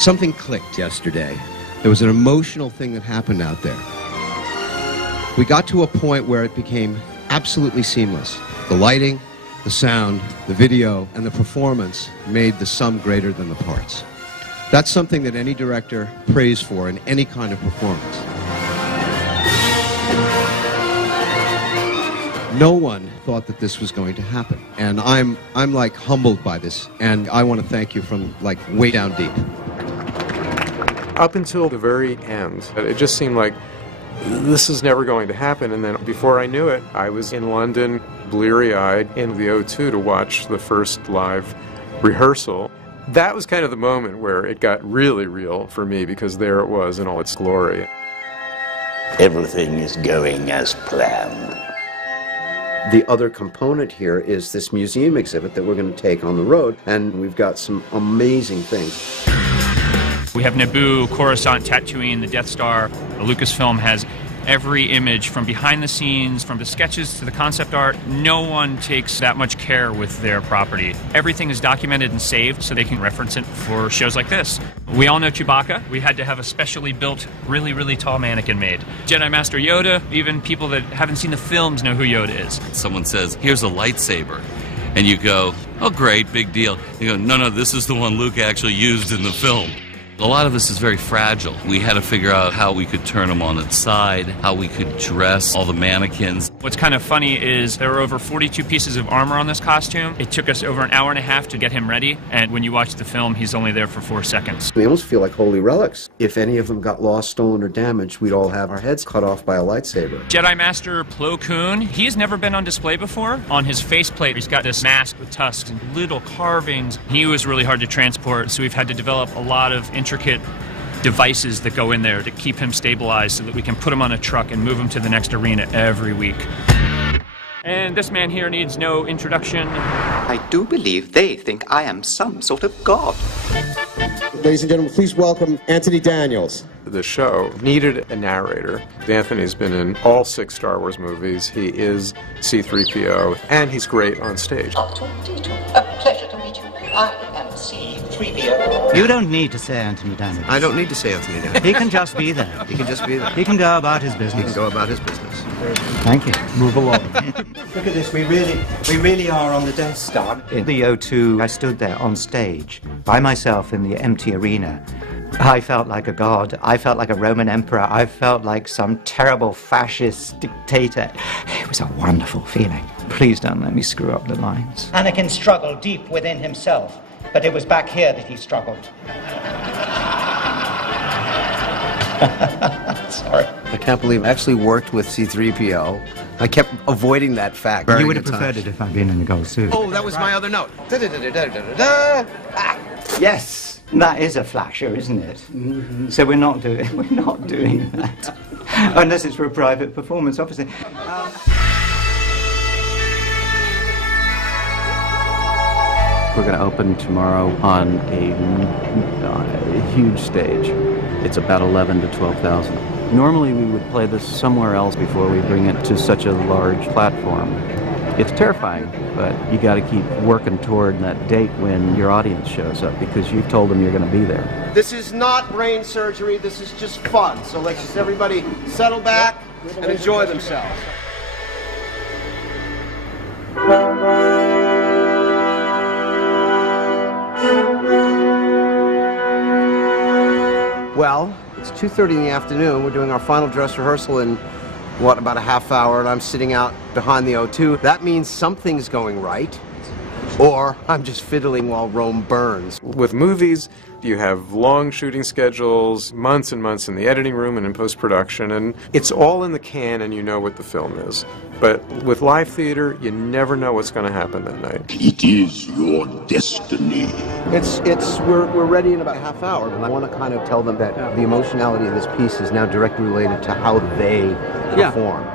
Something clicked yesterday. There was an emotional thing that happened out there. We got to a point where it became absolutely seamless. The lighting, the sound, the video, and the performance made the sum greater than the parts. That's something that any director prays for in any kind of performance. No one thought that this was going to happen. And I'm like humbled by this, and I want to thank you from like way down deep. Up until the very end, it just seemed like this is never going to happen. And then before I knew it, I was in London, bleary-eyed, in the O2 to watch the first live rehearsal. That was kind of the moment where it got really real for me, because there it was in all its glory. Everything is going as planned. The other component here is this museum exhibit that we're going to take on the road, and we've got some amazing things. We have Naboo, Coruscant, Tatooine, the Death Star. Lucasfilm has every image from behind the scenes, from the sketches to the concept art. No one takes that much care with their property. Everything is documented and saved so they can reference it for shows like this. We all know Chewbacca. We had to have a specially built, really, really tall mannequin made. Jedi Master Yoda, even people that haven't seen the films know who Yoda is. Someone says, here's a lightsaber. And you go, oh great, big deal. You go, no, this is the one Luke actually used in the film. A lot of this is very fragile. We had to figure out how we could turn them on its side, how we could dress all the mannequins. What's kind of funny is there were over 42 pieces of armor on this costume. It took us over an hour and a half to get him ready, and when you watch the film, he's only there for 4 seconds. They almost feel like holy relics. If any of them got lost, stolen, or damaged, we'd all have our heads cut off by a lightsaber. Jedi Master Plo Koon, he's never been on display before. On his faceplate, he's got this mask with tusks and little carvings. He was really hard to transport, so we've had to develop a lot of intricate devices that go in there to keep him stabilized so that we can put him on a truck and move him to the next arena every week. And this man here needs no introduction. I do believe they think I am some sort of god. Ladies and gentlemen, please welcome Anthony Daniels. The show needed a narrator. Anthony's been in all 6 Star Wars movies. He is C-3PO, and he's great on stage. Dr. Dito, a pleasure to meet you. I am C-3PO. You don't need to say Anthony Daniels. I don't need to say Anthony Daniels. He can just be there. He can just be there. He can go about his business. He can go about his business. Thank you. Move along. Look at this, we really are on the Death Star. In the O2, I stood there on stage, by myself in the empty arena. I felt like a god. I felt like a Roman emperor. I felt like some terrible fascist dictator. It was a wonderful feeling. Please don't let me screw up the lines. Anakin struggled deep within himself, but it was back here that he struggled. Sorry. I can't believe I actually worked with C-3PO. I kept avoiding that fact. You would have preferred it if I'd been in the gold suit. Oh, that was my other note. Yes, that is a flasher, isn't it? Mm-hmm. So we're not doing that. Unless it's for a private performance, obviously. We're going to open tomorrow on a huge stage. It's about 11 to 12,000. Normally we would play this somewhere else before we bring it to such a large platform. It's terrifying, but you got to keep working toward that date when your audience shows up, because you've told them you're going to be there. This is not brain surgery, this is just fun. So let's just everybody settle back and enjoy themselves. Well, it's 2:30 in the afternoon. We're doing our final dress rehearsal in, about a half hour, and I'm sitting out behind the O2. That means something's going right, or I'm just fiddling while Rome burns. With movies, you have long shooting schedules, months and months in the editing room and in post-production, and it's all in the can and you know what the film is. But with live theater, you never know what's going to happen that night. It is your destiny. We're ready in about a half hour, and I want to kind of tell them that the emotionality of this piece is now directly related to how they perform.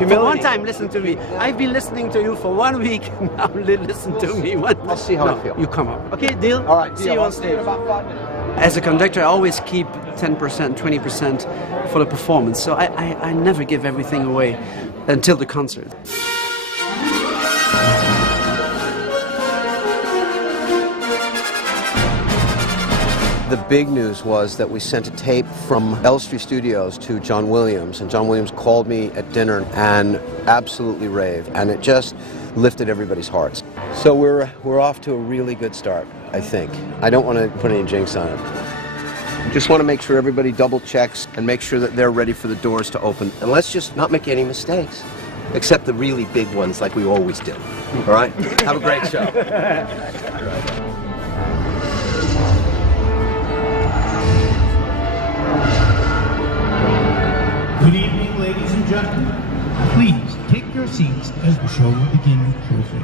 For one time, listen to me. I've been listening to you for 1 week. Now listen to me. I'll see how I feel. You come up. Okay, deal? All right, see you on stage. About 5 minutes. As a conductor, I always keep 10%, 20% for the performance. So I never give everything away until the concert. The big news was that we sent a tape from Elstree Studios to John Williams, and John Williams called me at dinner and absolutely raved, and it just lifted everybody's hearts. So we're off to a really good start, I think. I don't want to put any jinx on it. Just want to make sure everybody double checks and make sure that they're ready for the doors to open. And let's just not make any mistakes, except the really big ones like we always do. All right? Have a great show. Good evening, ladies and gentlemen. Please take your seats as the show will begin shortly.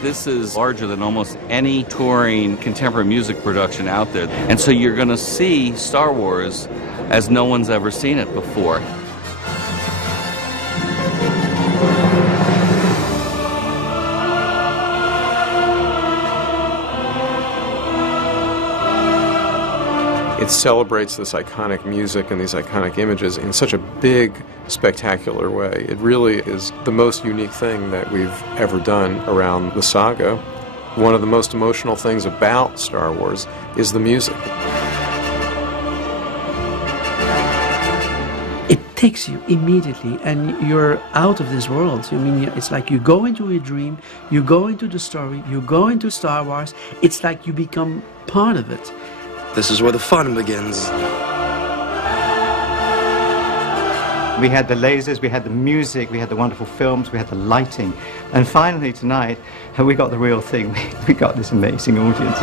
This is larger than almost any touring contemporary music production out there. And so you're going to see Star Wars as no one's ever seen it before. It celebrates this iconic music and these iconic images in such a big, spectacular way. It really is the most unique thing that we've ever done around the saga. One of the most emotional things about Star Wars is the music. It takes you immediately, and you're out of this world. I mean, it's like you go into a dream, you go into the story, you go into Star Wars. It's like you become part of it. This is where the fun begins. We had the lasers, we had the music, we had the wonderful films, we had the lighting. And finally tonight, we got the real thing. We got this amazing audience.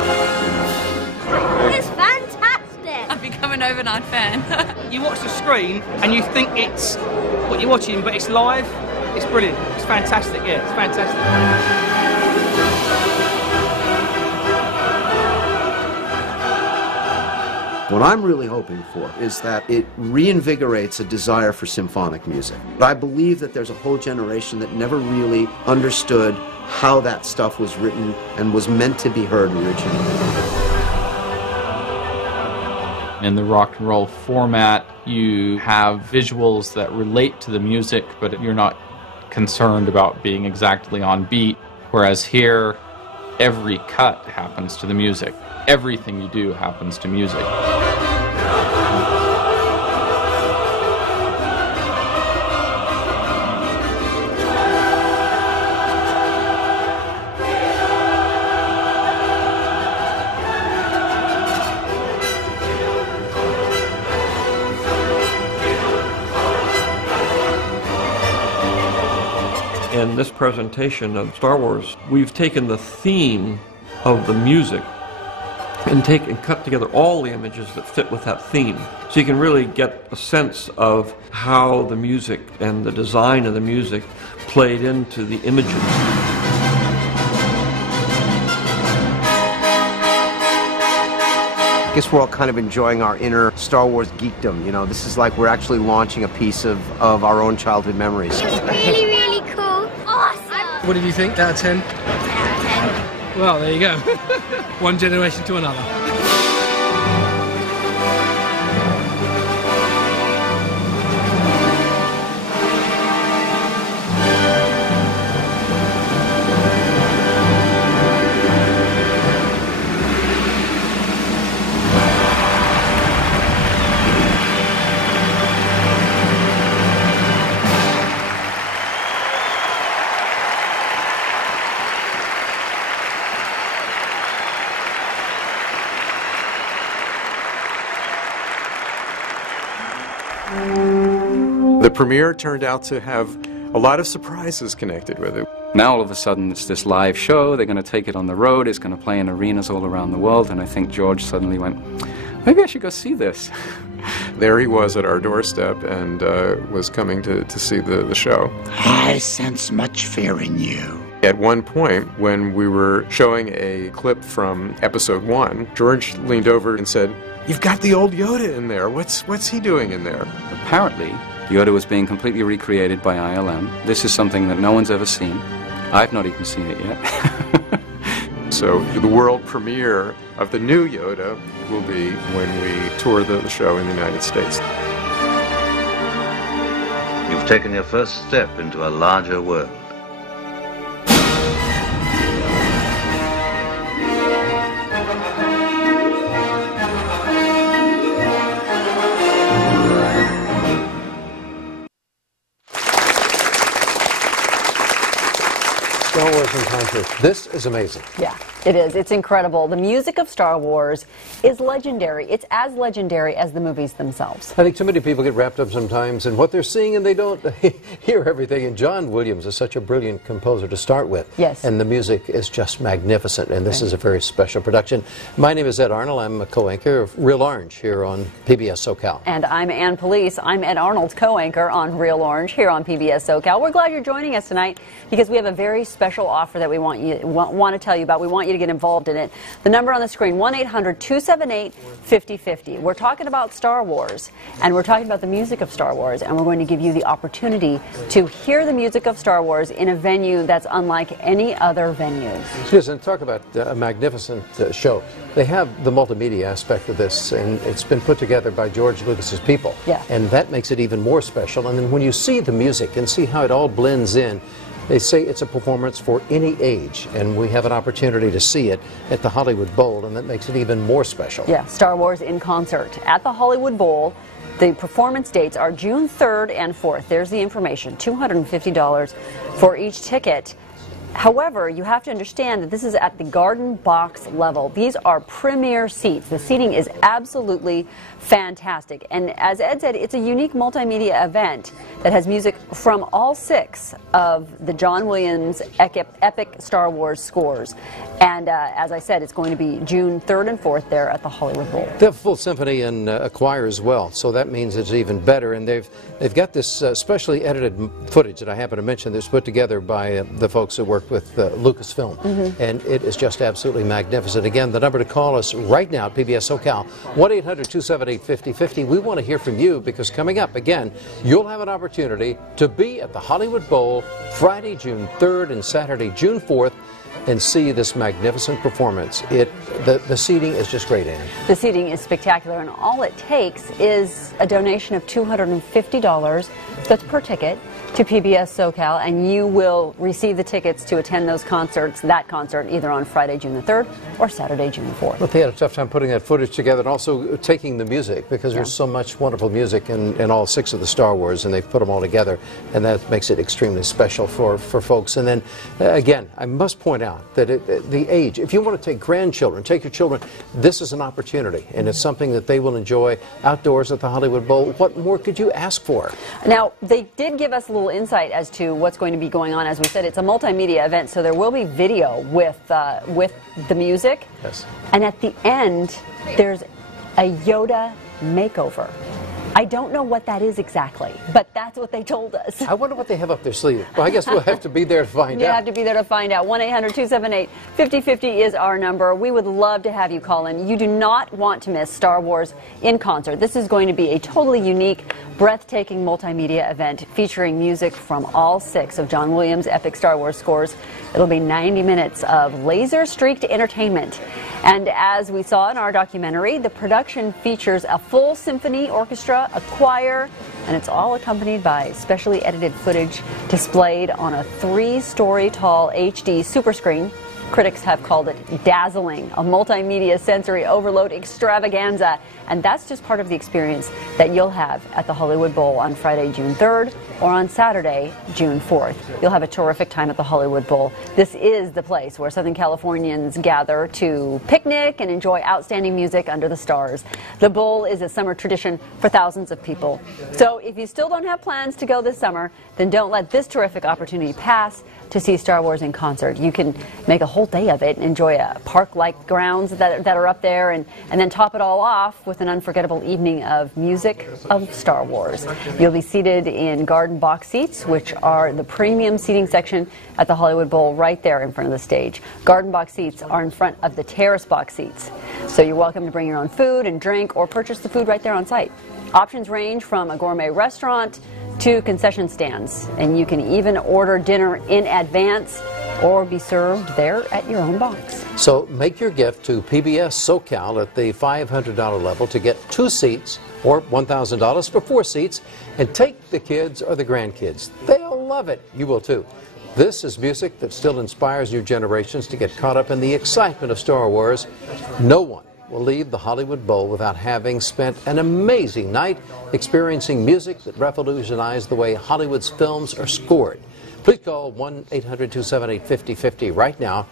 It's fantastic! I've become an overnight fan. You watch the screen and you think it's what you're watching, but it's live. It's brilliant. It's fantastic, yeah, it's fantastic. What I'm really hoping for is that it reinvigorates a desire for symphonic music. I believe that there's a whole generation that never really understood how that stuff was written and was meant to be heard originally. In the rock and roll format, you have visuals that relate to the music, but you're not concerned about being exactly on beat, whereas here, every cut happens to the music. Everything you do happens to music. In this presentation of Star Wars, we've taken the theme of the music and cut together all the images that fit with that theme. So you can really get a sense of how the music and the design of the music played into the images. I guess we're all kind of enjoying our inner Star Wars geekdom. You know, this is like we're actually launching a piece of our own childhood memories. It's really, really cool. Awesome! What did you think? Out of 10? 10 out of 10. Well, there you go. One generation to another. The premiere turned out to have a lot of surprises connected with it. Now all of a sudden it's this live show, they're going to take it on the road, it's going to play in arenas all around the world, and I think George suddenly went, maybe I should go see this. There he was at our doorstep and was coming to see the show. I sense much fear in you. At one point, when we were showing a clip from episode 1, George leaned over and said, "You've got the old Yoda in there. What's he doing in there?" Apparently, Yoda was being completely recreated by ILM. This is something that no one's ever seen. I've not even seen it yet. So the world premiere of the new Yoda will be when we tour the show in the United States. You've taken your first step into a larger world. Star Wars in concert. This is amazing. Yeah, it is. It's incredible. The music of Star Wars is legendary. It's as legendary as the movies themselves. I think too many people get wrapped up sometimes in what they're seeing and they don't hear everything. And John Williams is such a brilliant composer to start with. Yes. And the music is just magnificent. And this is a very special production. My name is Ed Arnold. I'm a co-anchor of Real Orange here on PBS SoCal. And I'm Ann Police. I'm Ed Arnold's co-anchor on Real Orange here on PBS SoCal. We're glad you're joining us tonight because we have a very special offer that we want to tell you about. We want you to get involved in it. The number on the screen, 1-800-278-5050. We're talking about Star Wars, and we're talking about the music of Star Wars, and we're going to give you the opportunity to hear the music of Star Wars in a venue that's unlike any other venue. Yes, and talk about a magnificent show. They have the multimedia aspect of this, and it's been put together by George Lucas's people. Yeah. And that makes it even more special. And then when you see the music and see how it all blends in, they say it's a performance for any age, and we have an opportunity to see it at the Hollywood Bowl, and that makes it even more special. Yeah, Star Wars in concert at the Hollywood Bowl. The performance dates are June 3rd and 4th. There's the information, $250 for each ticket. However, you have to understand that this is at the Garden Box level. These are premier seats. The seating is absolutely fantastic. And as Ed said, it's a unique multimedia event that has music from all 6 of the John Williams epic Star Wars scores. And as I said, it's going to be June 3rd and 4th there at the Hollywood Bowl. They have a full symphony and a choir as well, so that means it's even better. And they've got this specially edited footage that I happen to mention that's put together by the folks that work with Lucasfilm, and it is just absolutely magnificent. Again, the number to call us right now at PBS SoCal, 1-800-278-5050. We want to hear from you because coming up, again, you'll have an opportunity to be at the Hollywood Bowl Friday, June 3rd and Saturday, June 4th, and see this magnificent performance. The seating is just great, Annie. The seating is spectacular, and all it takes is a donation of $250, that's per ticket, to PBS SoCal, and you will receive the tickets to attend that concert, either on Friday, June the 3rd or Saturday, June the 4th. But they had a tough time putting that footage together and also taking the music, because there's so much wonderful music in all 6 of the Star Wars, and they've put them all together, and that makes it extremely special for folks. And then, again, I must point out that the age, if you want to take grandchildren, take your children, this is an opportunity, and it's something that they will enjoy outdoors at the Hollywood Bowl. What more could you ask for? Now, they did give us a little insight as to what's going to be going on. As we said, it's a multimedia event, so there will be video with the music. Yes. And at the end, there's a Yoda makeover. I don't know what that is exactly, but that's what they told us. I wonder what they have up their sleeve. Well, I guess we'll have to be there to find out. You have to be there to find out. 1-800-278-5050 is our number. We would love to have you call in. You do not want to miss Star Wars in concert. This is going to be a totally unique, breathtaking multimedia event featuring music from all 6 of John Williams' epic Star Wars scores. It'll be 90 minutes of laser-streaked entertainment. And as we saw in our documentary, the production features a full symphony orchestra, a choir, and it's all accompanied by specially edited footage displayed on a 3-story tall HD superscreen. Critics have called it dazzling, a multimedia sensory overload extravaganza. And that's just part of the experience that you'll have at the Hollywood Bowl on Friday, June 3rd, or on Saturday, June 4th. You'll have a terrific time at the Hollywood Bowl. This is the place where Southern Californians gather to picnic and enjoy outstanding music under the stars. The Bowl is a summer tradition for thousands of people. So if you still don't have plans to go this summer, then don't let this terrific opportunity pass. to see Star Wars in concert. You can make a whole day of it, enjoy a park-like grounds that are up there, and then top it all off with an unforgettable evening of music of Star Wars. You'll be seated in garden box seats, which are the premium seating section at the Hollywood Bowl right there in front of the stage. Garden box seats are in front of the terrace box seats. So you're welcome to bring your own food and drink or purchase the food right there on site. Options range from a gourmet restaurant to concession stands, and you can even order dinner in advance or be served there at your own box. So make your gift to PBS SoCal at the $500 level to get 2 seats or $1,000 for 4 seats, and take the kids or the grandkids. They'll love it. You will too. This is music that still inspires new generations to get caught up in the excitement of Star Wars. No one will leave the Hollywood Bowl without having spent an amazing night experiencing music that revolutionized the way Hollywood's films are scored. Please call 1-800-278-5050 right now.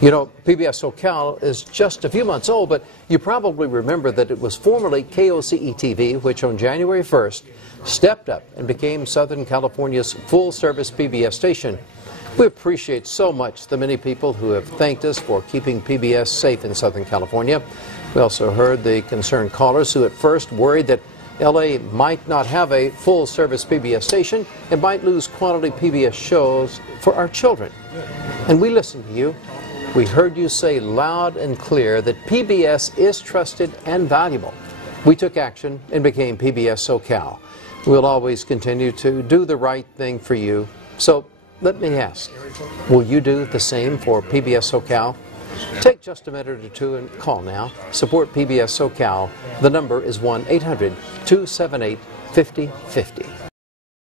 You know, PBS SoCal is just a few months old, but you probably remember that it was formerly KOCE-TV, which on January 1st stepped up and became Southern California's full-service PBS station. We appreciate so much the many people who have thanked us for keeping PBS safe in Southern California. We also heard the concerned callers who at first worried that LA might not have a full-service PBS station and might lose quality PBS shows for our children. And we listened to you. We heard you say loud and clear that PBS is trusted and valuable. We took action and became PBS SoCal. We'll always continue to do the right thing for you. So let me ask, will you do the same for PBS SoCal? Take just a minute or two and call now. Support PBS SoCal. The number is 1-800-278-5050.